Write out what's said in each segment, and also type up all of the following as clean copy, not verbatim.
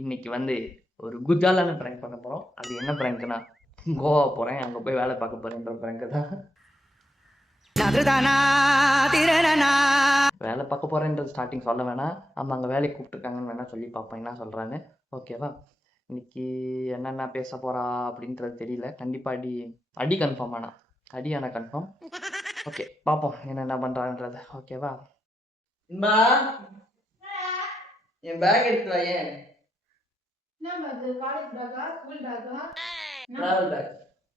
இன்னைக்கு வந்து ஒரு குஜாலான ப்ராங்க் பண்ண போறோம். அது என்ன ப்ராங்க்னா, கோவா போறேன். அங்க போய் வேலை பார்க்க போறேன்ற ப்ராங்க் தான். வேலை பார்க்க போறேன்றது ஸ்டார்ட்டிங் சொல்ல வேணாம். ஆமா அங்க வேலைக்கு கூப்பிட்டுருக்காங்கன்னு வேணா சொல்லி பார்ப்போம் என்ன சொல்றான்னு. ஓகேவா? இன்னைக்கு என்னென்ன பேச போறா அப்படின்றது தெரியல. கண்டிப்பா அடி அடி கன்ஃபார்ம் ஆனா. அடி ஆனா கன்ஃபார்ம். ஓகே பார்ப்போம் என்னென்ன பண்றான்றது. ஓகேவா? அம்மா என் பேக் எடுத்து வையேன். என்ன பேக்? காலேஜ் பேக்கா? ஸ்கூல் பேக்கா? Travel bag.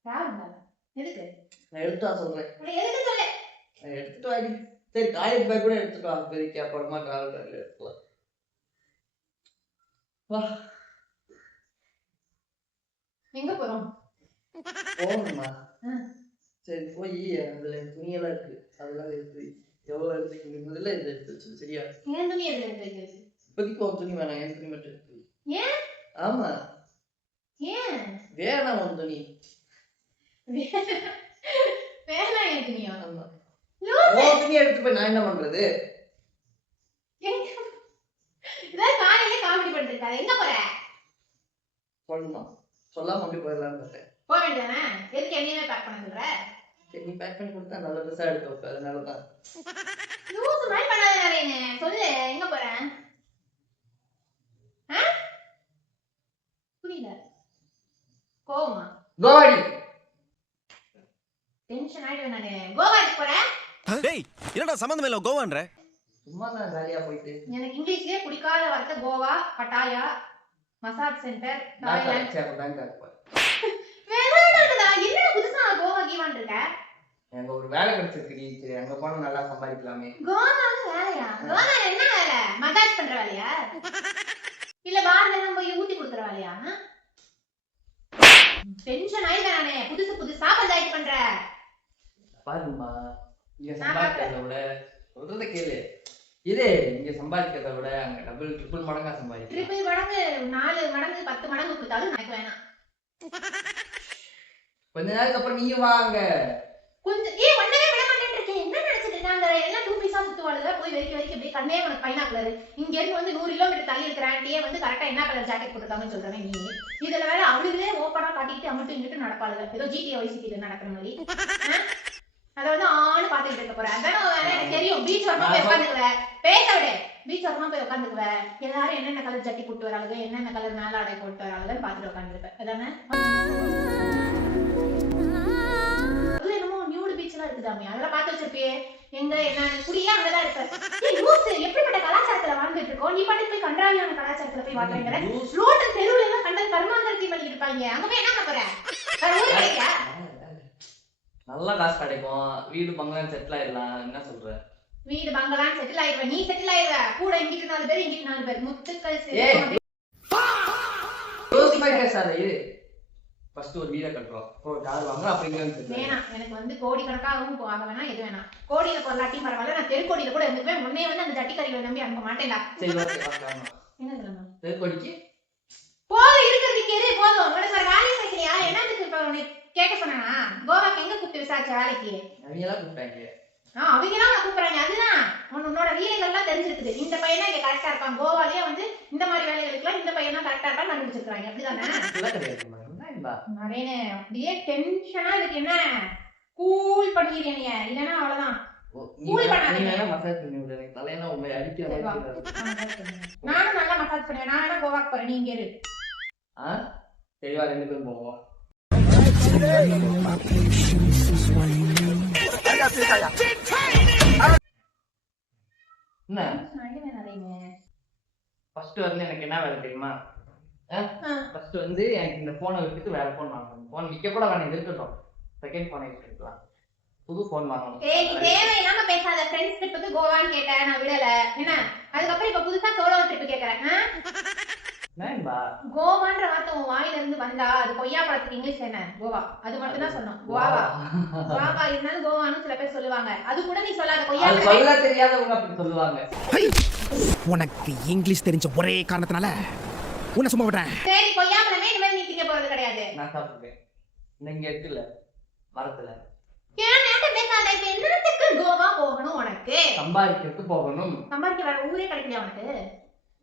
Travel bag. எதுக்கு? நான் எடுத்து வா சொல்றேன். எதுக்கு சொல்லு? எடுத்துட்டு வாடி. சரி காலேஜ் பேக் கூட எடுத்துட்டு வா. பெரிய அப்புறமா டிராவல் பேக்ல எடுத்துக்கலாம். வா. எங்க போறோம்? போகணுமா? சரி போய் அதுல துணியெல்லாம் இருக்கு. அதெல்லாம் எடுத்து எவ்வளவு எடுத்து முதல்ல இதை எடுத்து வச்சு சரியா? ஏன் துணி எதுல எடுத்து வைக்கிறது? இப்போதைக்கு ஒரு துணி வேணாம். என் துணி மட்டும் எடுத்து வை. ஏன்? ஆமா ஏன்? வேணாம் உன் துணி. வேணாம் என் துணியா? ஆமா லூசு. உன் துணி எடுத்து போய் நான் என்ன பண்றது? இதான் காலையில காமெடி பண்ணிட்டு இருக்காரு. எங்க போற? சொல்லணுமா? சொல்லாம அப்படி போயிடலான்னு பார்த்தேன். போக வேண்டியதானே? எதுக்கு என்னையுமே பேக் பண்ண சொல்ற? சரி நீ பேக் பண்ணி கொடுத்தா நல்ல ட்ரெஸ்ஸா எடுத்து வைப்ப. அதனாலதான். லூசு மாதிரி பண்ணாத நாரேனே. சொல்லு எங்க போற? புரியல. கோவமா? கோவாடி. டென்ஷன் ஆயிடுவேன் நானு. கோவாக்கு போறேன். டேய் என்னடா சம்பந்தம் இல்ல கோவான்ற? சும்மா தான் ஜாலியா போயிட்டு. எனக்கு இங்கிலீஷ்லயே பிடிக்காத வார்த்தை கோவா, பட்டாயா, மசாஜ் சென்டர், தாய்லாந்து. என்ன புதுசா கோவா கீவான் இருக்க? எனக்கு ஒரு வேலை கிடைச்சிருக்கு. சரி அங்க போனா நல்லா சம்பாதிக்கலாமே. கோவால வேலையா? கோவால என்ன வேலை? மசாஜ் பண்ற வேலையா? இல்ல பார்ல எல்லாம் போய் ஊத்தி கொடுக்குற வேலையா? டென்ஷன் ஆயிடுவேன் நானே. புதுசு புதுசா பஞ்சாயத்து பண்ற. பாருமா இங்க சம்பாதிக்கிறத விட சொல்றத கேளு. இது இங்க சம்பாதிக்கிறத விட அங்க டபுள் ட்ரிபிள் மடங்கா சம்பாதிக்கலாம். ட்ரிபிள் மடங்கு 4 மடங்கு 10 மடங்கு கொடுத்தாலும் எனக்கு வேணாம். கொஞ்ச நேரத்துக்கு அப்புறம் நீயும் வாங்க. கொஞ்சம் ஒண்ணவே விட மாட்டேன்னு இருக்கேன். என்ன நினைச்சிட்டு இருக்காங்க? எல்லாம் 2 பீஸா சுத்துவாளுங்க. போய் வெறிக்க அப்படியே கண்ணே உனக்கு பைனாக்குலர். இங்க இருந்து வந்து 100 கிலோமீட்டர் தள்ளி இருக்கிற ஆண்டியே வந்து கரெக்டா என்ன கலர் ஜாக்கெட் போட்டுருக்காங்கன்னு சொல்றேன் நீ. இதுல வேற அவளுங்களே ஓப்பனா காட்டிக்கிட்டு அங்கிட்டு இங்கிட்டு நடப்பாளுங்க. ஏதோ ஜிடிஏ வைசிட்டில நடக்கிற மாதிரி. அத வந்து ஆளு பாத்துக்கிட்டு இருக்க போறேன். அதான் எனக்கு தெரியும். பீச் வரமா போய் உட்காந்துக்குவேன். பேச விட பீச் வரமா போய் உட்காந்துக்குவேன். எல்லாரும் என்னென்ன கலர் ஜட்டி போட்டு வராளுங்க, என்னென்ன கலர் மேல ஆடை போட்டு வராளுங்கன்னு பாத்துட்டு உட்காந்துருப்பேன். அதானே? இருக்குதாமே அதெல்லாம் பார்த்து வச்சிருப்பியே. எங்க என்ன குடியே அங்கதான் இருப்ப. எப்படிப்பட்ட கலாச்சாரத்துல வாழ்ந்துட்டு இருக்கோம்? நீ பாட்டு போய் கன்றாவியான கலாச்சாரத்துல போய் வாழ்றீங்க. ரோட்டு தெருவுல எல்லாம் கண்டல் கருமாந்திரத்தை பண்ணிட்டு இருப்பாங்க. அங்க போய் என்ன பண்ண போற? நல்லா காசு கிடைக்கும். வீடு பங்களா செட்டில் ஆயிடலாம். என்ன சொல்ற? வீடு பங்களா செட்டில் ஆயிடுவ. நீ செட்டில் ஆயிடுவ. கூட இங்கிட்டு 4 பேர் இங்கிட்டு 4 பேர் முத்துக்கள் பேசாத. இது ஃபர்ஸ்ட் ஒரு வீட கட்டுறோம். ஒரு கார் வாங்க. அப்ப இங்க வேணாம். எனக்கு வந்து கோடி கணக்காகவும் போக வேணாம். எது வேணாம். கோடியில பொருளாட்டி பரவாயில்ல. நான் தெருக்கோடியில கூட இருந்துக்குவேன். முன்னே வந்து அந்த ஜட்டிக்கறிகளை நம்பி அனுப்ப மாட்டேன்டா. சரி ஓகே வாங்க. என்ன சொல்லணும்? தெருக்கோடிக்கு போதும். இருக்கிறதுக்கு எது போதும். உனக்கு ஒரு வேலையை வைக்கிறியா? என்னத்துக்கு இப்ப உனக்கு கேட்க சொன்னா? கோவாக்கு எங்க கூப்பிட்டு விசாரிச்ச வேலைக்கு? அவங்க எல்லாம் கூப்பிட்டாங்க. அவங்க எல்லாம் கூப்பிடுறாங்க. அதுதான் உன்னோட வீடுகள்லாம் தெரிஞ்சிருக்குது. இந்த பையனா இங்க கரெக்டா இருப்பான். கோவாலயே வந்து இந்த மாதிரி வேலைகளுக்குலாம் இந்த பையனா கரெக்டா இருப்பான்னு கண்டுபிடிச்சிருக்காங்க. அப்படிதானே? நிறைய அப்படியே டென்ஷனா இருக்கு. என்ன கூல் பண்ணிடுறீங்க? இல்லன்னா அவ்வளவுதான். கூல் பண்ணாதீங்க. மசாஜ் பண்ணி விடு. எனக்கு தலையெல்லாம் உங்களை அடிக்க. நானும் நல்லா மசாஜ் பண்ணுவேன். நான் வேணா கோவாக்கு போறேன். நீங்க இரு. தெளிவா 2 பேரும் போவோம். ஃபர்ஸ்ட் வந்து எனக்கு என்ன வேலை தெரியுமா? ஃபர்ஸ்ட் வந்து எனக்கு இந்த போனை விட்டுட்டு வேற போன் வாங்கணும். போன் விற்க கூட வேணாம். இருக்கட்டும். செகண்ட் போனை யூஸ் பண்ணிக்கலாம். புது போன் வாங்கணும். ஏய் நீ தேவையில்லாம பேசாத. ஃப்ரெண்ட்ஸ் ட்ரிப்புக்கு கோவான்னு கேட்டேன். நான் விடல. என்ன அதுக்கப்புறம் இப்ப புதுசா சோலோ ட்ரிப் கேக்குறேன். என்னம்பா கோவான்ற வார்த்தை உன் வாயில இருந்து வந்தா அது கொய்யா பழத்துக்கு இங்கிலீஷ் என்ன? கோவா. அது மட்டும் தான் சொன்னோம். கோவா கோவா இருந்தாலும் கோவான்னு சில பேர் சொல்லுவாங்க. அது கூட நீ சொல்லாத. கொய்யா சொல்ல தெரியாதவங்க அப்படி சொல்லுவாங்க. உனக்கு இங்கிலீஷ் தெரிஞ்ச ஒரே காரணத்தினால உன்னை சும்மா விடுறேன். சரி கொய்யாப்பழமே இனிமேல் நீ திங்க போறது கிடையாது. நான் சாப்பிடுவேன். இங்க இருக்குல்ல மரத்துல. ஏன் நேத்து பேசாத. இப்ப என்னத்துக்கு கோவா போகணும் உனக்கு? சம்பாதிக்கிறதுக்கு போகணும். சம்பாதிக்க வேற ஊரே கிடைக்கலையா உனக்கு?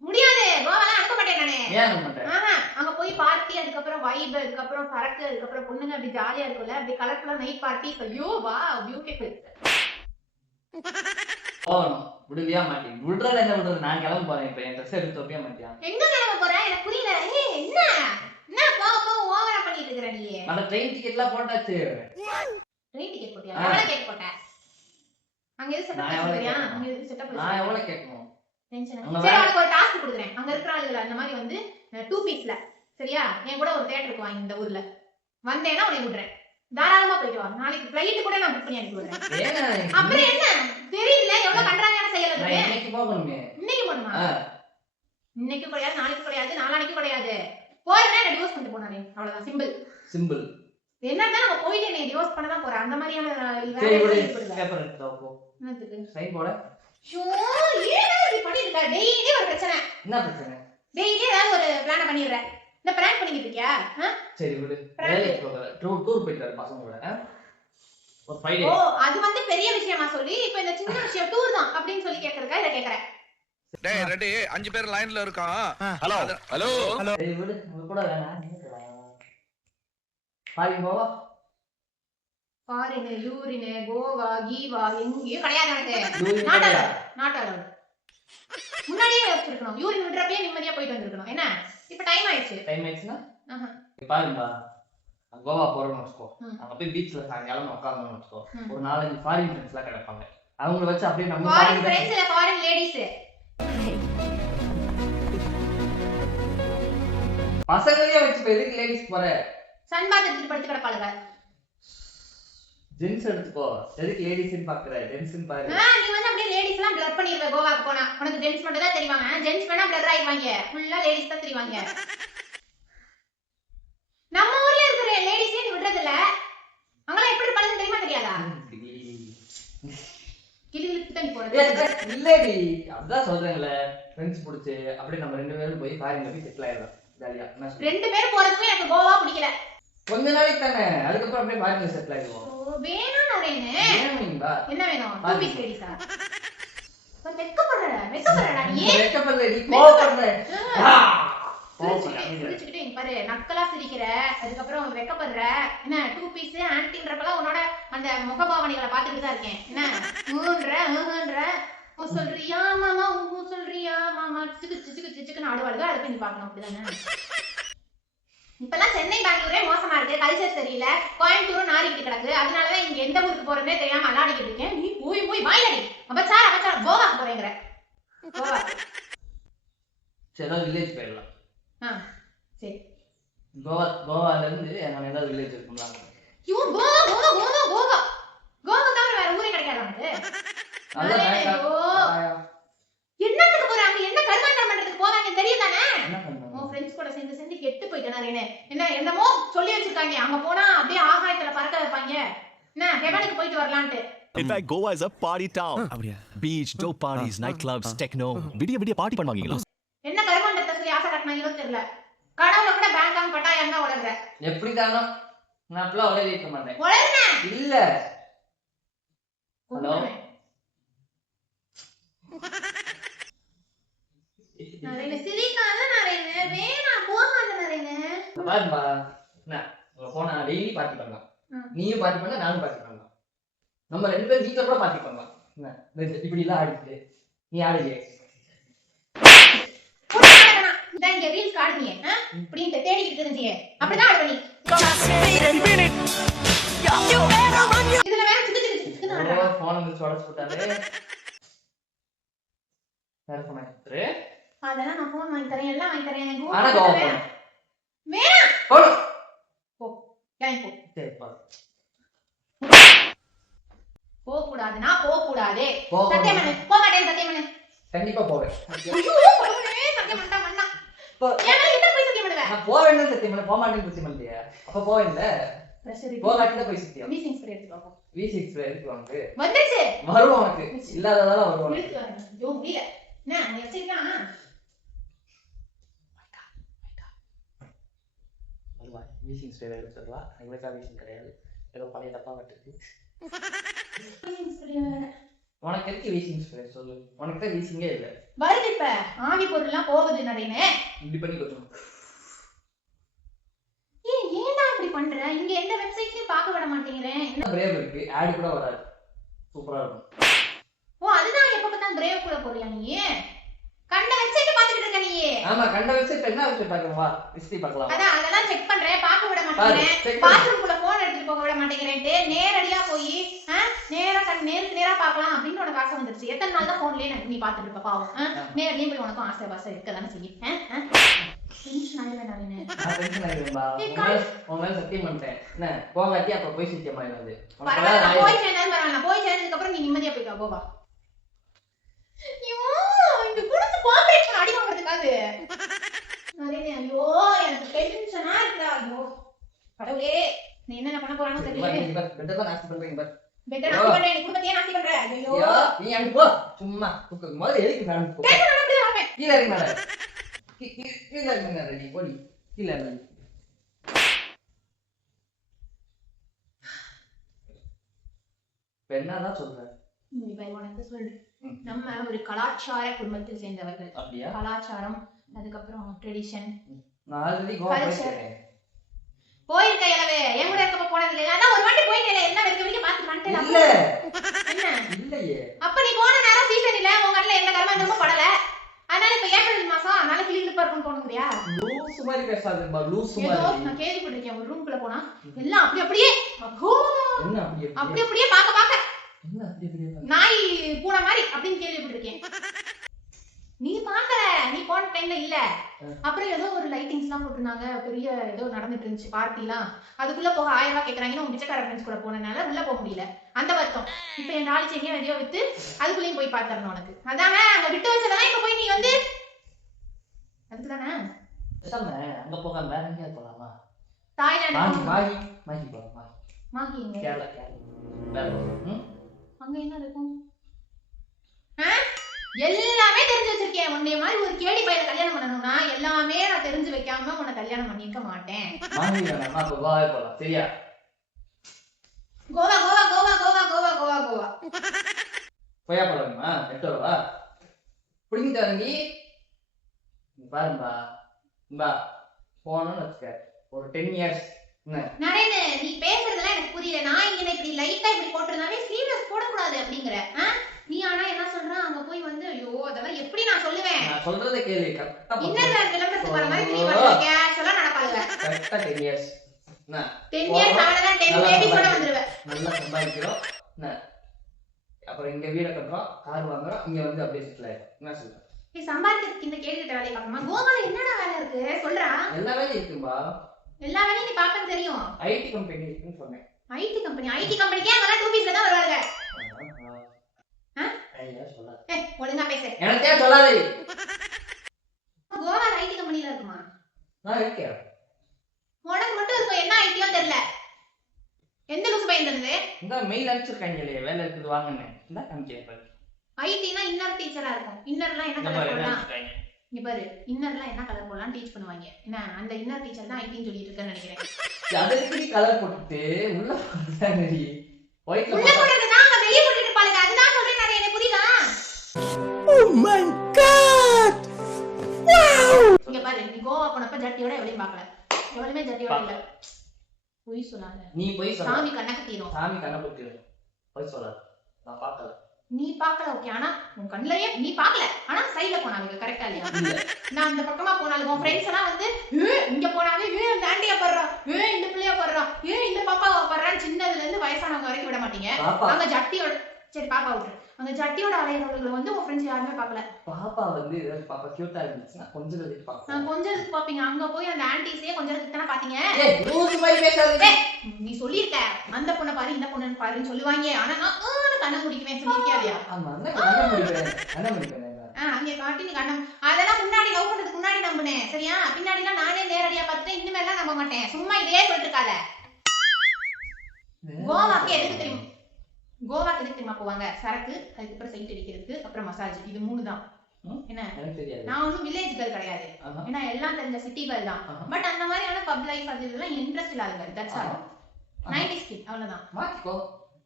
முடியாது, கோவாலாம் அனுப்ப மாட்டேன் நானு. ஏன் அனுப்ப மாட்டேன்? அங்க போய் பார்ட்டி, அதுக்கப்புறம் வைப், அதுக்கப்புறம் பறக்கு, அதுக்கப்புறம் பொண்ணுங்க அப்படி ஜாலியா இருக்கும்ல, அப்படி கலர்ஃபுல்லா நைட் பார்ட்டி. ஐயோ வா பியூட்டிஃபுல். போகணும். விடுவியா மாட்டேன். விடுறது என்ன விடுறது? நான் கிளம்ப போறேன். இப்ப என் ட்ரெஸ் எடுத்து வைப்பியா மாட்டியா? எங்க கிளம்ப போற? எனக்கு புரியல. ஏய் என்ன என்ன போக போக ஓவரா பண்ணிட்டு இருக்கற நீ? அந்த ட்ரெயின் டிக்கெட் எல்லாம் போட்டாச்சு. ட்ரெயின் டிக்கெட் போட்டியா? எவ்வளவு கேட் போட்ட? அங்க எது செட்டப் பண்ணியா? அங்க எது செட்டப் நான் எவ்வளவு கேட்கணும்? டென்ஷன். சரி உனக்கு ஒரு டாஸ்க் கொடுக்குறேன். அங்க இருக்கிற ஆளுகளை அந்த மாதிரி வந்து 2 பீஸ்ல சரியா? என் கூட ஒரு தியேட்டருக்கு வாங்க இந்த ஊர்ல. வந்தேன்னா உன்னை விடுறேன். தாராளமா போயிட்டு வா. நாளைக்கு ஃளைட் கூட நான் புக் பண்ணி அனுப்பி விடுறேன். அப்புறம் என்ன? தெரியல எவ்வளவு கண்றாங்கன்னு செய்யறது. நான் இன்னைக்கு போகணுமே. இன்னைக்கு போணுமா? இன்னைக்கு கிடையாது, நாளைக்கு கிடையாது, நாளானைக்கு கிடையாது. போறேன்னா என்ன டிவோர்ஸ் பண்ணிட்டு போனானே. அவ்வளவுதான், சிம்பிள். சிம்பிள். என்னன்னா நம்ம போயிட்டு நீ டிவோர்ஸ் பண்ண தான் போறேன். அந்த மாதிரியான சரி விடு. பேப்பர் எடுத்து போ. என்னத்துக்கு? சைன் போட. ஷோ ஏன் இப்படி பண்ணிட்டு இருக்க? டெய்லி ஒரு பிரச்சனை. என்ன பிரச்சனை? டெய்லி ஏதாவது ஒரு பிளான் பண்ணிடுற. இந்த பிராங்க் பண்ணிட்டு இருக்கியா? சரி விடு. வேலைக்கு போற. டூர் போயிட்டு வர பசங்க கூட. ஒரு 5 days. ஓ அது வந்து பெரிய விஷயமா சொல்லி இப்போ இந்த சின்ன விஷயம் டூர் தான் அப்படினு சொல்லி கேக்குறதுக்கா இத கேக்குறேன். டேய் ரெடி 5 பேர் லைன்ல இருக்கான். ஹலோ ஹலோ சரி விடு. உங்க கூட வேணாம். பாரின் கோவா. ஃபாரின், யூரின், கோவா, கீவா எங்கேயும் கிடையாது எனக்கு. Urine not allowed. முன்னாடியே வச்சிருக்கணும். யூரின் விடுறப்பயே நிம்மதியா போயிட்டு வந்திருக்கணும். என்ன? இப்போ டைம் ஆயிடுச்சு. டைம் ஆயிடுச்சுனா? ஆஹா. பாருங்க. கோவா போறோம்னு வச்சுக்கோ. அங்க போய் பீச்ல சாயங்காலம் உட்கார்ந்தோம்னு வச்சுக்கோ. ஒரு 4-5 ஃபாரின் ஃப்ரெண்ட்ஸ்லாம் கிடப்பாங்க. அவங்கள வச்சு அப்படியே நம்ம ஃபாரின் ஃப்ரெண்ட்ஸ் இல்ல ஃபாரின் லேடிஸ். பசங்களே வச்சு எதுக்கு லேடிஸ் போற? சன்பாத் எடுத்து படுத்து கிடப்பாளுங்க. ஜென்ஸ் எடுத்துக்கோ. எதுக்கு லேடிஸ்னு பாக்குற? ஜென்ஸ்னு பாரு. நீ வந்து அப்படியே லேடிஸ்லாம் பிளர் பண்ணிடுவ கோவாக்கு போனா. உனக்கு ஜென்ஸ் மட்டும் தான் தெரிவாங்க. ஜென்ஸ் வேணா பிளர் ஆயிடுவாங்க. ஃபுல்லா லேடிஸ் தான் தெரிவாங்க. நம்ம ஊர்ல இருக்கிற லேடிஸே நீ விடுறது இல்ல. அவங்கள எப்படி பழகுன்னு தெரியுமா தெரியாதா? கிளிகளுக்கு தான் போறது. இல்லடி. அதான் சொல்றேன்ல. ஃப்ரெண்ட்ஸ் புடிச்சு அப்படியே நம்ம 2 பேரும் போய் ஃபாரின்ல போய் செட்டில் ஆயிடலாம். ஜாலியா. 2 பேரும் போறதுக்கு எனக்கு கோவா பிடிக்கல. கொஞ்ச நாளைக்கு தானே. அதுக்கு அப்புறம் அப்படியே ஃபாரின்ல செட்டில் ஆயிடுவோம். ஓ வேணும் நரேனே. வேணும்டா. என்ன வேணும்? 2 பீஸ் லேடிஸா? ஒரு வெக்கப்படுறடா நீ. வெக்கப்படல நீ கோவப்படுற. சிரிச்சுக்கிட்டே இங்க பாரு நக்கலா சிரிக்கிற. அதுக்கப்புறம் வெக்கப்படுற. என்ன 2 பீஸ் ஆன்டின்றப்பலாம் உன்னோட அந்த முகபாவனைகளை பார்த்துட்டு தான் இருக்கேன். என்ன ஊன்ற சொல்றியா மாமா சொல்றியா மாமா சிச்சுக்கு ஆடுவாளுங்க. அதை போய் நீ பார்க்கணும். அப்படிதானே? இப்பெல்லாம் சென்னை பெங்களூரே மோசமா இருக்கு. கல்ச்சர் சரியில்லை. கோயம்புத்தூரும் நாரிக்கிட்டு கிடக்கு. அதனாலதான் இங்க எந்த ஊருக்கு போறதே தெரியாம அல்லாடிக்கிட்டு இருக்கேன். நீ போய் வாயிலடி. அபச்சார் கோவாக்கு போறேங்கிற. கோவா சரி வில்லேஜ் போயிடலாம். சரி கோவால இருந்து நம்ம ஏதாவது வில்லேஜ் இருக்கும்ல. கோவா தவிர வேற ஊரே கிடைக்காது உனக்கு. என்னத்துக்கு போற? அங்க என்ன கருமாந்திரம் பண்றதுக்கு போறாங்க தெரியும் தானே? உன் ஃப்ரெண்ட்ஸ் கூட சேர்ந்து கெட்டு போயிட்டேன். என்ன என்னமோ சொல்லி வச்சிருக்காங்க. அங்க போனா அப்படியே ஆகாயத்துல பறக்க வைப்பாங்க. என்ன ஹெவனுக்கு போயிட்டு வரலான்ட்டு. In fact, Goa is a party town. Beach, dope parties, nightclubs, techno. விடிய party பண்ணுவாங்கீங்களா? என்ன கருமாந்திரத்தை சொல்லி ஆசை காட்டினாங்களோ தெரியல. கடவுள கூட பேங்காங் பட்டாயங்க வளர்ற. எப்படி தானோ நான் அப்பலாம் வளர வைக்க மாட்டேன். வளர்றே இல்ல. ஹலோ. நரேனே சிரிக்காத நரேனே. வேணா போகாத நரேனே. பாருப்பா. என்ன உங்க போனா டெய்லி பார்ட்டி பண்ணலாம். நீயும் பார்ட்டி பண்ணலாம், நானும் பார்ட்டி பண்ணலாம். நம்ம 2 பேரும் வீட்ல கூட பார்ட்டி பண்ணலாம். என்ன இப்படி எல்லாம் ஆடிட்டு நீ ஆடுறியே. நான் இங்க ரீல்ஸ் காடுனியே. இப்படி தேடிக்கிட்டு இருந்தீங்க. அப்படிதான் ஆடு பண்ணி. இதுல வேற சிக்கு ஆடுறா. போன் வந்து உடைச்சு போட்டாலே. வேற போன் எடுத்துரு. அதெல்லாம் நான் போன் வாங்கி தரேன். எல்லாம் வாங்கி தரேன். எனக்கு ஆனா கோவா போறேன். வேணா போ. ஏன் போ. சரி போ. போக கூடாதுனா போக கூடாதே. போக சத்தியம் பண்ணு. போக மாட்டேன் சத்தியம் பண்ணு. கண்டிப்பா போவேன். ஐயோ போறேனே சத்தியம் பண்ணா மண்ணா. ஏன் என்ன போய் சத்தியம் பண்ணுவ? நான் போவேன்னு சத்தியம் பண்ண. போக மாட்டேன்னு சத்தியம் பண்ணலையா? அப்ப போவேன்ல. பிரஷர் போகாட்டில போய் சத்தியம். மீசிங் ஸ்ப்ரே எடுத்துக்கோ. V6 இருக்கு உனக்கு. வந்துச்சு. வரும் உனக்கு. இல்லாததால வரும். எடுத்து வரேன். ஐயோ முடியல. என்ன நீ வச்சிருக்கான்? வருவா. V6 spray எடுத்துறவா. எங்களுக்கா V6 கிடையாது. ஏதோ பழைய டப்பா வட்டிருக்கு. மீசிங் ஸ்ப்ரே உனக்கு எதுக்கு V6 ஸ்ப்ரே சொல்லு. உனக்கு தான் V6 இல்ல. வருது இப்ப ஆவி பொருள்லாம் போகுது நடைனே. இப்படி பண்ணி கொஞ்சம் ஏன்டா இப்படி பண்ற? இங்க எந்த வெப்சைட்லயும் பார்க்க விட மாட்டேங்கிறேன். பிரேவ் இருக்கு, ஆட் கூட வராது. சூப்பரா இருக்கும். ஓ அதுதான் எப்ப பார்த்தா பிரேவ் கூட போறியா நீ? கண்ட வெப்சைட் பாத்துட்டு இருக்க நீ? ஆமா, கண்ட வெப்சைட் என்ன வெப்சைட் பார்க்கலாம், வா ஹிஸ்டரி பார்க்கலாம். அதான் அதெல்லாம் செக் பண்றேன், பார்க்க விட மாட்டேங்கிறேன். பாத்ரூம் குள்ள போன் எடுத்துட்டு போக விட மாட்டேங்கிறேன்ட்டு நேரடியா போய் நேருக்கு நேரா பார்க்கலாம் அப்படின்னு உனக்கு ஆசை வந்துருச்சு. எத்தனை நாள் தான் போன்லயே நீ பாத்துட்டு இருப்ப பாவம். நேர்லயும் போய் உனக்கும் ஆசை வாசை இருக்கதானே செய்யும். டென்ஷன் ஆயிடுவேன் நானு. நான் டென்ஷன் ஆயிடுவேன்பா. உன் மேல சத்தியம் பண்ணிட்டேன். என்ன போகாட்டி அப்ப போய் சத்தியம் ஆயிடுது. பரவாயில்ல, போய் சேர்ந்தாலும் பரவாயில்ல. போய் சேர்ந்ததுக்கு அப்புறம் நீ நிம்மதியா போய்க்கா, போவா. ஐயோ இந்த குடுத்து கோஆபரேஷன் அடி வாங்குறதுக்காக ஐயோ எனக்கு டென்ஷனா இருக்கா. ஐயோ கடவுளே, நீ என்ன பண்ண போறானோ தெரியல. பெட்டர் நாஸ்தி பண்றீங்க பாரு. பெட்டர் நாஸ்தி பண்ற, நீ குடும்பத்தையே நாஸ்தி பண்ற. ஐயோ நீ அங்க போ, சும்மா தூக்கு. முதல்ல எதுக்கு ஃபேன் போ. டென்ஷன் அப்படி வரவே. கீழ இறங்கி மேல. கீழ இறங்கி மேல ரெடி போடி. கீழ இறங்கி. என்னதான் சொல்ற? நீ போய் உனக்கு சொல்லு. நம்ம ஒரு கலாச்சார குடும்பத்தில் சேர்ந்தவர்கள். அப்படியா? கலாச்சாரம், அதுக்கப்புறம் ட்ரெடிஷன். நான் ஆல்ரெடி கோவா போயிட்டேன். போயிருக்க இலவே, என் கூட இருக்கப்ப போனது இல்ல. அதான் ஒரு வாட்டி போயிட்டேன், என்ன வெறிக்க பார்த்து வந்துட்டேன். இல்ல என்ன இல்லையே. அப்ப நீ போன நேரம் சீசன் இல்ல, உங்க கண்ணுல எந்த கர்மம் படல. அதனால இப்ப ஏப்ரல் மாசம் அதனால கிளிகிளிப்பா இருக்கும்னு தோணுதுயா. லூஸ் மாதிரி பேசாதேப்பா, லூஸ் ஏதோ மாதிரி. நான் கேள்விப்பட்டிருக்கேன், ஒரு ரூம்குள்ள போனா எல்லாம் அப்படியே என்ன அப்படியே பாக்க என்ன அப்படியே நாய் பூனை மாதிரி அப்படின்னு கேள்விப்பட்டிருக்கேன். நீ பாக்கல, நீ போன டைம்ல இல்ல. அப்புறம் ஏதோ ஒரு லைட்டிங்ஸ் எல்லாம் போட்டுருந்தாங்க, பெரிய ஏதோ நடந்துட்டு இருந்துச்சு பார்ட்டிலாம். அதுக்குள்ள போக 1000 ரூபாய் கேக்குறாங்கன்னு உங்க பிச்சைக்கார ஃப்ரெண்ட்ஸ் கூட போனனால உள்ள போக முடியல. அந்த வருத்தம் இப்ப என் நாலு செடியும் எதையோ வித்து அதுக்குள்ளேயும் போய் பாத்துறணும் உனக்கு. அதானே அங்க விட்டு வச்சதெல்லாம் இப்ப போய் நீ வந்து அதுக்குதானே அங்க போகாம வேற எங்கேயாவது போலாமா? தாய்லாந்து மாகி போலாமா? மாகி எங்க? கேரளா வேற அங்க என்ன இருக்கும்? எல்லாமே தெரிஞ்சு வச்சிருக்கேன். உன்னைய மாதிரி ஒரு கேடி பையனை கல்யாணம் பண்ணணும்னா எல்லாமே நான் தெரிஞ்சு வைக்காம உன்னை கல்யாணம் பண்ணிருக்க மாட்டேன். மாகி வேணாமா? அப்ப கோவா போலாம். சரியா? கோவா கோவா கோவா கோவா கோவா கோவா கோவா போயா போலாமா? எட்டோவா பிடிங்க தரங்கி பாரும்பா. போனோம்னு வச்சுக்க ஒரு 10 இயர்ஸ். நரேனு, நீ பேசுறதெல்லாம் எனக்கு புரியல. நான் இங்க இப்படி லைட்டா இப்படி போட்டிருந்தாவே ஸ்லீவ்லெஸ் போடக்கூடாது அப்படிங்கிற. நீ ஆனா என்ன சொல்ற, அங்க போய் வந்து ஐயோ அதெல்லாம் எப்படி நான் சொல்லுவேன்? நான் சொல்றத கேளு. கரெக்ட்டா இன்னர் விளம்பரத்துக்கு வர மாதிரி கிளீன் பண்ணி கேஷுவலா நடப்பாங்க. கரெக்ட்டா 10 இயர்ஸ். 10 இயர்ஸ் ஆனதா 10 பேபிஸோட வந்துருவேன். நல்லா சம்பாதிக்கிறோம். அப்புறம் இங்க வீட கட்டுறோம், கார் வாங்குறோம், இங்க வந்து அப்படியே செட்டில் ஆயிடும். என்ன சொல்ற? நீ சம்பாதிக்கிறதுக்கு இந்த கேள்வி கிட்ட வேலையை பார்க்கணுமா? கோவால என்னடா வேலை இருக்கு சொல்றா? எல்லா வேலையும் இருக்கும்பா. எல்லா வேலையும் நீ பாப்பன்னு தெரியும். ஐடி கம்பெனி இருக்குன்னு சொன்னேன். ஐடி கம்பெனிக்கே அங்கெல்லாம் 2 பீஸ்ல தான் வருவாங்க. சொல்லாத. ஒழுங்கா பேசு. எனக்கே சொல்லாதே. கோவால ஐடி கம்பெனில இருக்குமா? நான் இருக்கேன். உனக்கு மட்டும் இருக்கும், என்ன ஐடியோ தெரியல. எந்த லூசு பையன் இருந்தது? இந்த மெயில் அனுப்பிச்சிருக்காங்களே வேலை இருக்குது வாங்கன்னு. இந்த காமிச்சேன் பாரு. ஐடினா இன்னர் டீச்சரா இருக்கும். இன்னர்லாம் என்ன கலர் போடலாம்? இங்க பாரு, இன்னர்லாம் என்ன கலர் போடலாம் டீச் பண்ணுவாங்க. என்ன அந்த இன்னர் டீச்சர் தான் ஐடின்னு சொல்லிட்டு இருக்கேன்னு நினைக்கிறேன். அதுக்கு கலர் போட்டுட்டு உள்ள போடுறாங்கடி. ஒயிட்ல உள்ள போடுறது தான் அங்க வெளிய போட்டுட்டு இருப்பாங்க. அதுதான் சொல்றேன் நான், எனக்கு புரியல. Oh my god! Wow! இங்க பாரு, நீ கோவா போனப்ப ஜட்டியோட எவளையும் பார்க்கல. எவளுமே ஜட்டியோட இல்ல. பொய் சொல்லாத. நீ பொய் சொல்லாத. சாமி கண்ணக்கு தீரும். சாமி கண்ண குத்திரும். பொய் சொல்லாத. நான் பார்க்கல. நீ பார்க்கல ஓகே, ஆனா உன் கண்ணுலயே நீ பார்க்கல, ஆனா சைடுல போனாங்க கரெக்ட்டா இல்லையா? நான் அந்த பக்கமா போனாலும் உன் ஃப்ரெண்ட்ஸ் எல்லாம் வந்து இங்க போனாவே இந்த ஆண்டியா படுறா, இந்த பிள்ளையா படுறா, இந்த பாப்பாவை படுறான்னு சின்னதுல இருந்து வயசானவங்க வரைக்கும் விட மாட்டீங்க. அங்க ஜட்டியோட சரி பாப்பா விட்டு அங்க ஜட்டியோட அலையறவங்களை வந்து உன் ஃப்ரெண்ட்ஸ் யாருமே பார்க்கல. பாப்பா வந்து பாப்பா கியூட்டா இருந்துச்சுன்னா கொஞ்சம் நேரத்துக்கு பாப்பா. நான் கொஞ்சம் நேரத்துக்கு பாப்பீங்க. அங்க போய் அந்த ஆன்டிஸே கொஞ்சம் நேரத்துக்கு தானே பாத்தீங்க. ஏய் ரூஸ் மாதிரி பேசாதே. நீ சொல்லிருக்க அந்த பொண்ணை பாரு இந்த பொண்ணு பாருன்னு சொல்லுவாங்க. ஆனா நான் கண்ண முடிக்குவேன் சொல்லிருக்கே இல்லையா? ஆமா நான் கண்ண முடிப்பேன். அங்க காட்டி நீ கண்ணம் அதெல்லாம் முன்னாடி லவ் பண்றதுக்கு முன்னாடி நம்புனேன் சரியா? பின்னாடிலாம் நானே நேரடியா பார்த்துட்டேன். இனிமே எல்லாம் நம்ப மாட்டேன். சும்மா இதே சொல்லிட்டு இருக்காத. கோவாக்கு எதுக்கு தெரியும்? கோவாக்கு எதுக்கு தெரியுமா போவாங்க? சரக்கு, அதுக்கப்புறம் சைட் அடிக்கிறதுக்கு, அப்புறம் மசாஜ். இது 3 தான். என்ன எனக்கு தெரியாது. நான் ஒன்னும் வில்லேஜ் கேர்ள் கிடையாது. ஏன்னா எல்லாம் தெரிஞ்ச சிட்டி கேர்ள் தான். பட் அந்த மாதிரியான பப் லைஃப் அது இதெல்லாம் இன்ட்ரெஸ்ட் இல்லாதங்க. That's all. 90s கிட் அவ்வளவுதான். மாத்திக்கோ.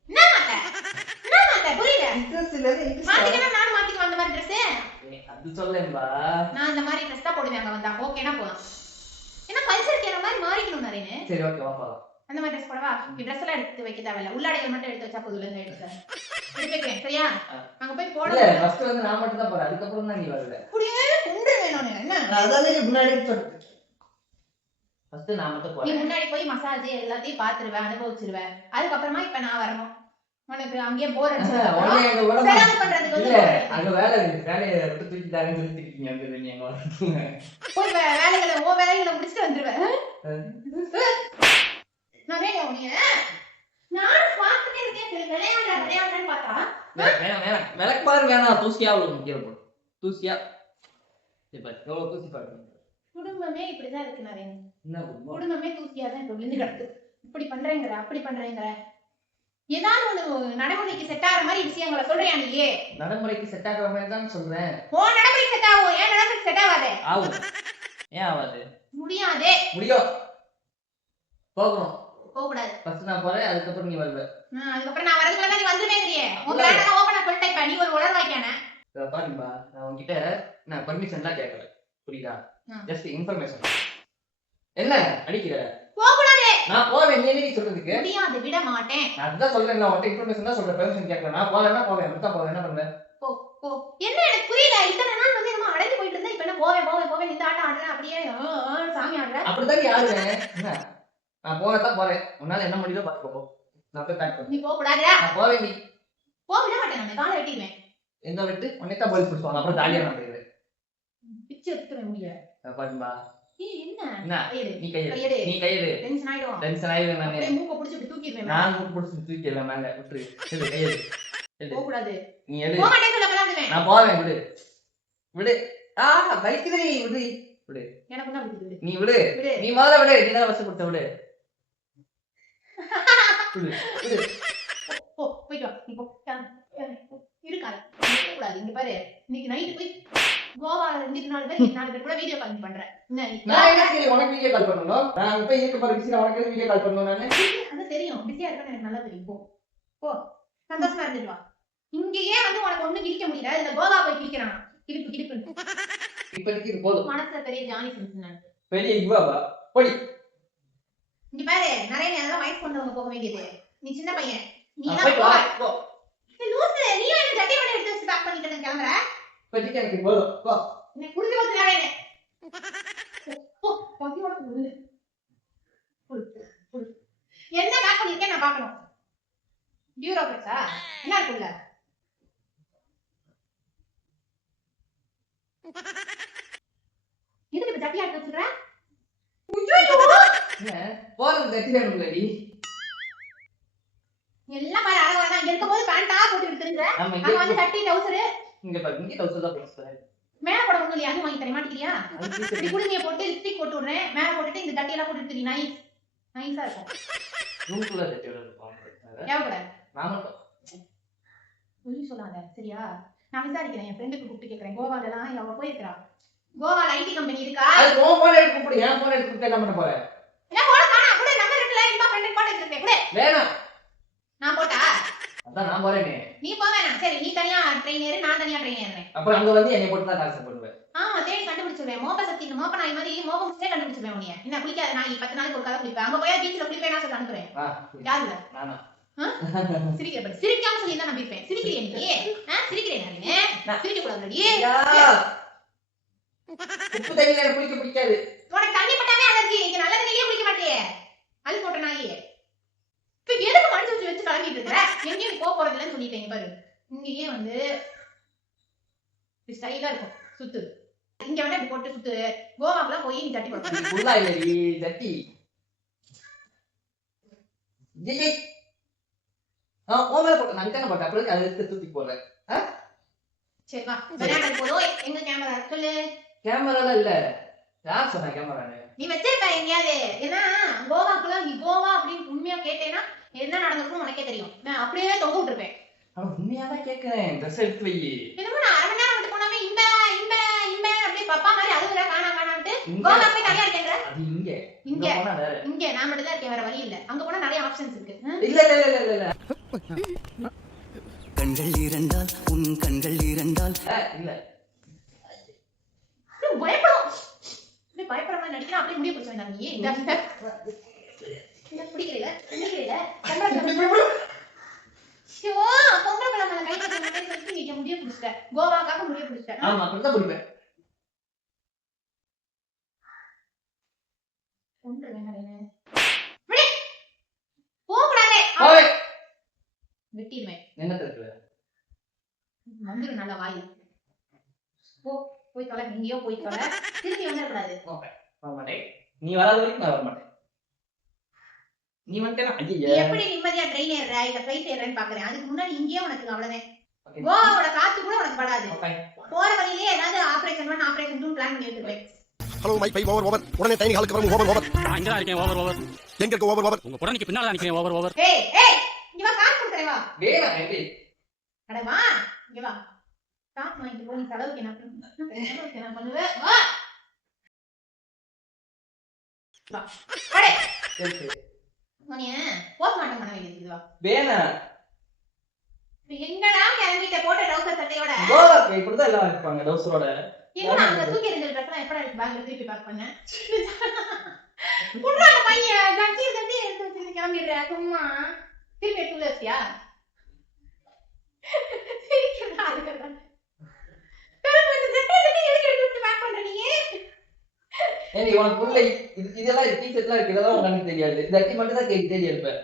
என்ன மாட்ட? மாத்த புரியல இன்ட்ரெஸ்ட் இல்ல இன்ட்ரெஸ்ட் மாத்திக்கனா நானும் மாத்திக்குவேன் அந்த மாதிரி Dress அது சொல்லேன்பா. நான் அந்த மாதிரி Dress தான் போடுவேன் அங்க வந்தா ஓகேனா போலாம் ஏன்னா கல்ச்சருக்கு ஏற மாதிரி மாறிக்கணும் நரேனே சரி ஓகே வா போலாம். அந்த மாதிரி Dress போடவா Dress எல்லாம் எடுத்து வைக்க தேவையில்ல உள்ளாடைகள் மட்டும் எடுத்து வச்சா போதும் இல்ல எடுத்து வைக்கிறேன் சரியா அங்க போய் இல்ல போட ஃபர்ஸ்ட் வந்து நான் மட்டும் தான் போறேன், அதுக்கப்புறம் தான் நீ வருவ. புடியே குண்டு வேணும் என்ன நான் அதானே முன்னாடி சொல்றேன். ஃபர்ஸ்ட் நான் மட்டும் நீ போறேன். முன்னாடி போய் மசாஜ் எல்லாத்தையும் பாத்துருவ அனுபவிச்சிருவ அதுக்கப்புறமா இப்ப நான் வரணும் உனக்கு அங்கேயே போர் உடனே எங்க விட செலவு பண்றதுக்கு இல்ல வந்து bore அடிக்குது. அங்க வேலை இருக்கு, வேலையை விட்டு தூக்கிட்டாங்கன்னு சொல்லி திட்டிங்க அங்க நீ எங்க வரட்டுங்க. போய் வேலைகளை முடிச்சுட்டு வந்துருவேன் நிறைய உனிய நான் பார்த்துட்டே இருக்கேன் சரி விளையாடுறேன்னு பார்த்தா வேணாம் விளக்கு பாரு வேணாம், தூசியா அவ்வளவு முக்கியம் போடும் தூசியா. இப்ப எவ்வளவு தூசி பாருங்க. குடும்பமே இப்படிதான் இருக்கு நிறைய என்ன குடும்பம்? குடும்பமே தூசியா தான் இப்ப விழுந்து கிடக்கு இப்படி பண்றேங்கிற அப்படி பண்றேங்கிற ஏதாவது ஒரு நடைமுறைக்கு செட் ஆகிற மாதிரி விஷயங்களை சொல்றியா நீயே நடைமுறைக்கு செட் ஆகுற மாதிரி தான் சொல்றேன். ஓ நடைமுறைக்கு செட் ஆகும் ஏன் நடைமுறைக்கு செட் ஆகாதே ஆகும். ஏன் ஆகாது? முடியாதே முடியும். போகணும். போக கூடாது ஃபர்ஸ்ட் நான் போறேன், அதுக்கப்புறம் நீ வருவ. அதுக்கப்புறம் நான் வரதுக்குள்ள நீ வந்துருவேங்கறியே உன் பிளான் ஓபனா சொல்லிட்டே இப்ப நீ ஒரு உளர்வாய்க்கானே பாருங்கப்பா, நான் உன்கிட்ட நான் பர்மிஷன்லாம் கேட்கல, புரியுதா? Just information. என்ன அடிக்கிற? போக கூடாது. நான் போவேன், நீ என்ன சொல்றதுக்கு? முடியாது, விட மாட்டேன். நான் அதான் சொல்றேன், நான் உன்கிட்ட இன்ஃபர்மேஷன் தான் சொல்றேன், பெர்மிஷன் கேட்கல. நான் போவேன்னா போவேன், விட்டா போவேன், என்ன பண்ணுவேன்? போ போ. என்ன எனக்கு புரியல, இத்தனை நாள் வந்து நம்ம அடைஞ்சு போயிட்டு இருந்தா இப்ப என்ன போவேன் இந்த ஆட்டம் ஆடுறேன் அப்படியே சாமி ஆடுறேன். அப்படிதான் நீ ஆடுவேன். என்ன நான் போனதான் போறேன், உன்னால என்ன முடியுதோ பாத்துக்கோ. நான் போய் பேக் நீ போக கூடாது. நான் போவேன், நீ போ. விட மாட்டேன், நான் காலை வெட்டிடுவேன். எங்க விட்டு உன்னை தான் போலீஸ் பிடிச்சுவாங்க, அப்புறம் ஜாலியா நான் போயிடுவேன். பிச்சு எடுத்துக்க முடியல. பாருங்கப்பா, என்ன கையெடு, நீ கையெடு. டென்ஷன் ஆயிடும். டென்ஷன் ஆயிடுவேன் நானு. அப்படியே மூக்க புடிச்சு இப்படி தூக்கிடுவேன். நான் மூக்கு பிடிச்சி தூக்கிடுவேன் மேல, விட்டுரு. எடு, கையெடு. போக கூடாது. நீ எடு. போக மாட்டேன்னு சொல்லலாம் விடுவேன். நான் போவேன், விடு விடு. வலிக்குது, நீ விடு விடு. எனக்கு தான் விடு விடு. நீ விடு, விடு. நீ முதல்ல விடு. நீ தான் வசம் கொடுத்த, விடு விடு விடு. போ போயிட்டு வா. நீ போ. இருக்காது. போக கூடாது. இங்க பாரு, இன்னைக்கு நைட் போய் கோவால இருந்து 4 பேர் கூட வீடியோ கால் பண்றேன். நான் என்ன சரி உனக்கு வீடியோ கால் பண்ணணும்? நான் அங்க போய் இருக்க போற விஷயம் உனக்கு வீடியோ கால் பண்ணணும் நானு. அது தெரியும், பிஸியா இருக்கேன்னு எனக்கு நல்லா தெரியும். போ போ, சந்தோஷமா இருந்துட்டு வா. இங்கேயே வந்து உனக்கு ஒண்ணு கிழிக்க முடியல, இந்த கோவா போய் கிழிக்கிறான். கிழிப்பு இப்போதைக்கு இது போதும். மனசுல பெரிய ஜானி செஞ்சு நான் பெரிய இவாவா போடி. இங்க பாரு, நிறைய நேரம் வயசு கொண்டவங்க போக வேண்டியது. நீ சின்ன பையன், நீ போய் எல்லாம் வா, போ. போ. லூசு, நீ என்ன ஜட்டி பண்ணி எடுத்து வச்சு பேக் பண்ணிட்டு கிளம்புற? இப்போதைக்கு எனக்கு போதும், போ. நீ புரிஞ்சு வந்து நிறைய போ போ விடு. என்ன பேக் பண்ணிருக்கேன் நான் பார்க்கணும். டியூரோபிளெக்ஸா என்ன இருக்குல்ல? எதுக்கு இப்ப ஜட்டியா எடுத்து வச்சுக்கிற? என்ன போறது கட்டி வேணும்லடி. எல்லாம் பாரு அழகா இங்க இருக்கும்போது பேண்டா போட்டு எடுத்துருங்க. நம்ம அங்க வந்து சட்டி டவுசர் இங்க பாரு, இங்க டவுசர் தான் போடுறேன். மேல போட ஒண்ணும் இல்லையா? அது வாங்கி தர மாட்டேங்கிறியா? இப்படி குடுமையை போட்டு லிப்ஸ்டிக் போட்டு விடுறேன், மேல போட்டுட்டு இந்த ஜட்டி எல்லாம் போட்டு எடுத்து நைஸா இருக்கும். ரூம்குள்ள கட்டி விடுறோம். தேவைப்பட நாம சொல்லி சொல்லாத சரியா? நான் விசாரிக்கிறேன், என் ஃப்ரெண்டுக்கு கூப்பிட்டு கேட்கறேன். கோவால எல்லாம் அவ போயிருக்கா. கோவால ஐடி கம்பெனி இருக்கா? அது உன் போன் எடுத்து கூப்பிடு, என் போன் எடுத்து கூப்பிட்டு என்ன பண்ண போற? என்ன போட காணா? கூட நம்பர் இருக்குல, இந்த ஃப்ரெண்ட் போட்டு வச்சிருக்கேன். கூட வேணாம், நான் போட்டா அதான் நான் போறேனே. நீ போவேனா? சரி, நீ தனியா ட்ரெயின் ஏறு, நான் தனியா ட்ரெயின் ஏறுறேன். அப்புறம் அங்க வந்து என்னை போட்டு தான் டாக்ஸர் பண்ணுவேன். ஆமா, தேடி கண்டுபிடிச்சிருவேன். மோப்ப சக்தி மோப்ப நாய் மாதிரி மோப்பம் முடிச்சே கண்டுபிடிச்சிருவேன் உன்னைய. என்ன குளிக்காத நாய் 10 நாளைக்கு ஒரு கதை குளிப்பேன். அங்க போய் பீச்ல குளிப்பேனா சொல்லி அனுப்புறேன். யாருல நானா? சிரிக்கிற பாரு. சிரிக்காம சொல்லி தான் நம்பிப்பேன். சிரிக்கிறேன் நீ? சிரிக்கிறேன் நானே. சிரிக்க கூடாதுடி. உப்பு தண்ணியில எனக்கு குளிக்க பிடிக்காது. உனக்கு தண்ணி பட்டாவே அலர்ஜி. இங்க நல்ல தண்ணியே குளிக்க மாட்டியே. அள்ளி போட்ட நாயே. இப்ப எதுக்கு மடிச்சு வச்சு கிளம்பிட்டு இருக்கற? எங்கேயும் போக போறது இல்லைன்னு சொல்லிட்டேங்க பாரு. இங்கேயே வந்து ஸ்டைலா இருக்கும் சுத்து. இங்க வேணா இப்படி போட்டு சுத்து. கோவாக்குலாம் போய் நீ தட்டி போட. ஃபுல்லா இல்லடி ஜட்டி. ஜிஜி ஓமல போட்டு நான் தான போட்டேன், அப்புறம் அதை எடுத்து தூக்கி போடுறேன். சரி வா, விளையாடுறது போதும். எங்க கேமரா சொல்லு. கேமராலாம் இல்ல. யார் சொன்னா கேமரான்னு? நீ வச்சிருப்ப எங்கேயாவது. ஏன்னா கோவாக்குள்ள நீ கோவா அப்படின்னு உண்மையா கேட்டேன்னா என்ன நடந்திருக்கும் உனக்கே தெரியும். நான் அப்படியே தொங்க விட்டுருப்பேன். அவன் உண்மையாதான் கேட்கிறேன், ட்ரெஸ் எடுத்து வை. என்னமோ நான் 1/2 மணி நேரம் விட்டு போனாவே இம்ப அப்படியே பப்பா மாதிரி அதுல காணான்ட்டு இங்க கோவா போய் தனியா இருக்கேங்கிற. அது இங்க இங்க போனா வேற. இங்க நான் மட்டும் தான் இருக்கேன், வேற வழி இல்ல. அங்க போனா நிறைய ஆப்ஷன்ஸ் இருக்கு. இல்ல இல்ல இல்ல இல்ல இல்ல கண்கள் இரண்டால் உன் கண்கள் இரண்டால் இல்ல பயப்படும் பயப்படுற மாதிரி நடிக்கிறா அப்படியே முடிய பிடிச்ச வேண்டாம் நீ பிடிக்கிறீல பொம்பளை பழம் மேல கை கட்டி மாதிரி நீங்க முடிய பிடிச்சிட்ட கோவாக்காக முடிய பிடிச்சிட்ட ஆமா அப்படிதான் பிடிப்பேன். ஒன்று வேணாம் போகக்கூடாதே வெட்டிடுவேன் என்ன தெரியல வந்துடும் நல்லா வாயில் போய் தொலை எங்கேயோ போய் தொலை திரும்பி வந்துடக்கூடாது வரமாட்டேன். நீ வராத வரைக்கும் நான் வரமாட்டேன். நீ வந்துட்டேன்னா நீ ஐயா எப்படி நிம்மதியா ட்ரெயின் ஏறுற இல்ல ஃபிளைட் ஏறுறேன்னு பாக்குறேன். அதுக்கு முன்னாடி இங்கேயே உனக்கு அவ்வளவுதான். கோவாவோட காத்து கூட உனக்கு படாது. போற வழியிலே ஏதாவது ஆபரேஷன் பிளான் பண்ணி வச்சிருக்கேன். ஹலோ மை பை ஓவர் உடனே டைனிங் ஹாலுக்கு வரணும். ஓவர் நான் இங்க தான் இருக்கேன். ஓவர் எங்க இருக்க ஓவர் உங்க குடனைக்கு பின்னால தான் நிக்கிறேன். ஓவர் ஏய் இங்க வா காசு கொடுக்கறேன் வா. வேணா எப்படி அட வா இங்க வா. காசு வாங்கிட்டு போய் செலவுக்கு என்ன பண்ணுவேன் வா. வா படே நீ போஸ்ட்மார்ட்டம் பண்ண வேண்டியது வா. வேணா எங்கடா கிளம்பிட்ட போட்ட டவுசர் சட்டையோட கோவாக்கு இப்படிதான் எல்லாம் இருப்பாங்க டவுசரோட. என்ன அங்க தூக்கி இருந்த ட்ரெஸ்லாம் எப்படா இருக்கு பேக்ல திருப்பி பேக் பண்ண புண்ணாங்க பையன் கட்டி எடுத்து வச்சு கிளம்பிடுற சும்மா திருப்பி எடுத்து உள்ள வச்சியா ஏய் உனக்கு புள்ள இதெல்லாம் டீஷர்ட்லாம் இருக்கு. இதெல்லாம் உனக்கு தெரியாது. தட்டி மட்டும் தான் தேடி இருப்பேன்.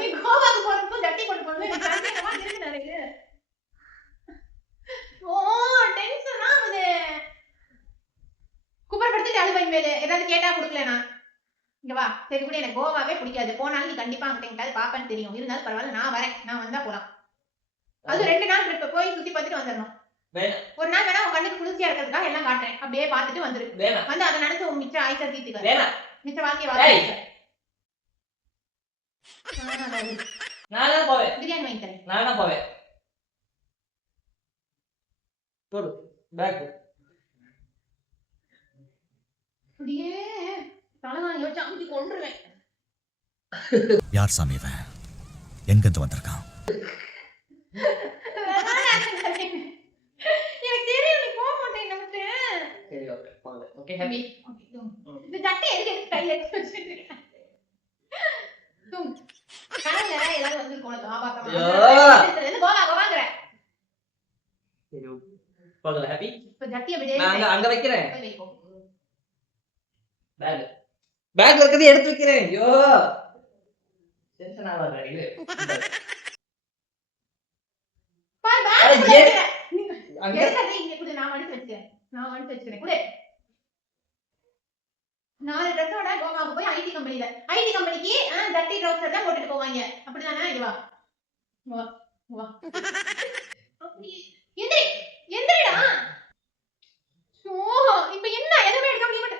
நீ கோவாக்கு போறப்போ ஜட்டி போட்டு போறது எனக்கு சந்தேகமா இருக்கு எனக்கு. ஓ டென்ஷனா அது. குப்பரப்படுத்திட்டு அழுவை மேல ஏதாவது கேட்டா கொடுக்கலனா. இங்க வா. சரி கூட எனக்கு கோவாவே பிடிக்காது. போனாலும் நீ கண்டிப்பா அங்க எங்கயாவது பாப்பேன்னு தெரியும். இருந்தாலும் பரவாயில்ல நான் வரேன். நான் வந்தா போலாம். அது 2 நாள் ட்ரிப் போய் சுத்தி பார்த்துட்டு வந்துடணும். ஒரு நாள் வேணா உன் கண்ணுக்கு குளிர்ச்சியா இருக்கிறதுக்காக எல்லாம் காட்டுறேன். அப்படியே பார்த்துட்டு வந்துரு. வந்து அதை நினைச்சு உன் மிச்ச ஆயிசா தீர்த்துக்க. மிச்ச வாழ்க்கைய வாழ்க்கை நானா போவேன். பிரியாணி வாங்கி தரேன். நானா போவேன். போடு பேக். அப்படியே தலைவாணி வச்சு அமுத்தி கொன்றுவேன். யார் சாமி இவன்? எங்க இருந்து வந்திருக்கான்? எனக்கு தெரியும் நீ போக மாட்டேன் நமக்கு. சரி ஓகே போங்க. Okay happy. இந்த சட்டை எதுக்கு கையில எடுத்து வச்சிருக்கேன்? கனவுல ஏதாவது வந்திருக்கும் உனக்கு ஆபாசமா. கோவாங்கற. சரி போகல ஹேப்பி. இப்ப ஜட்டி அப்படியே நான் அங்க வைக்கிறேன். போய் வைப்போம். பேக்ல இருக்கதை எடுத்து வைக்கிறேன். ஐயோ டென்ஷன் ஆகாத இது. பால் அட பேக் ஏன் அங்க எடுத்து இங்க கூட நான் மடிச்சு வச்சிருக்கேன். கூட 4 ட்ரெஸ்ஸோட கோவாக்கு போய் ஐடி கம்பெனிக்கு ஜட்டி ட்ரவுசர் தான் போட்டுட்டு போவாங்க. அப்படிதானே? இது வா வா வா. அப்படி எந்திரிடா. ஓ இப்போ என்ன எதுமே எடுக்க முடிய மாட்டே.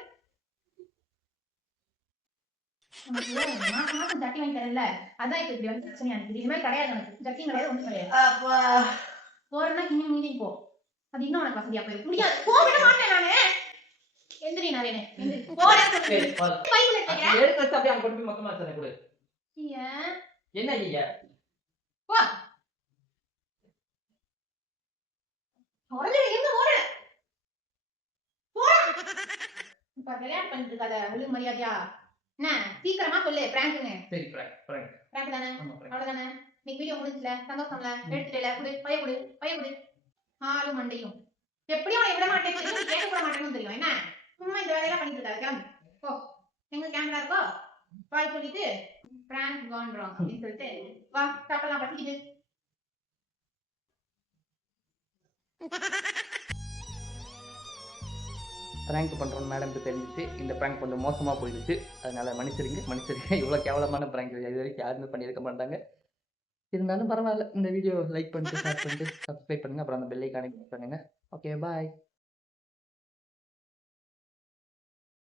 மாசம் ஜட்டி வாங்கி தரல. அதான் இப்போ இப்படி வந்து பிரச்சனையா இருக்கு. இதுமே கிடையாது எனக்கு. ஜட்டி கிடையாது ஒன்றும் கிடையாது. அப்பா போறேன்னா இன்னும் மீதி போ. அது இன்னும் உனக்கு வசதியா போயிடும். முடியாது. போக மாட்டேன் நானே. எந்திரி நானே. எந்திரி. போறேன். சரி போலாம். பைக்குல இருக்கேன். எடுத்து வச்சு அப்படியே அங்க கொண்டு போய் மொத்தமா வச்சறேன் கொடு. என்ன நீங்க? வா. உடனே எங்க போற? போடா. இப்ப விளையாட்டு பண்ணிட்டு இருக்காத. ஒழுங்கு மரியாதையா. என்ன சீக்கிரமா சொல்லு. பிராங்க்ங்க. சரி பிராங்க் தானே? ஆமா பிராங்க். அவ்வளவுதானே? நீ வீடியோ முடிஞ்சல. சந்தோஷம்ல. எடுத்துட்டல. குடு பைய குடு. ஆளு மண்டையும். எப்படியும் உன்னை விட மாட்டேன்னு தெரியும். நீ கேட்க கூட மாட்டேன்னு தெரியும். என்ன சும்மா இந்த வேலையெல்லாம் பண்ணிட்டு இருக்காது. கிளம்பு போ. எங்க கேமரா இருக்கோ பாய் சொல்லிட்டு பிராங்க் காண்றோம் அப்படின்னு சொல்லிட்டு வா சாப்பிடலாம். பசிக்குது. பிராங்க் பண்றோம் மேடம்க்கு தெரிஞ்சிச்சு. இந்த பிராங்க் கொஞ்சம் மோசமா போயிடுச்சு. அதனால மன்னிச்சிருங்க. இவ்வளவு கேவலமான பிராங்க் இது வரைக்கும் யாருமே பண்ணியிருக்க மாட்டாங்க. இருந்தாலும் பரவாயில்ல. இந்த வீடியோ லைக் பண்ணிட்டு ஷேர் பண்ணிட்டு சப்ஸ்கிரைப் பண்ணுங்க. அப்புறம் அந்த பெல் ஐகானை கிளிக் பண்ணுங்க. Okay bye.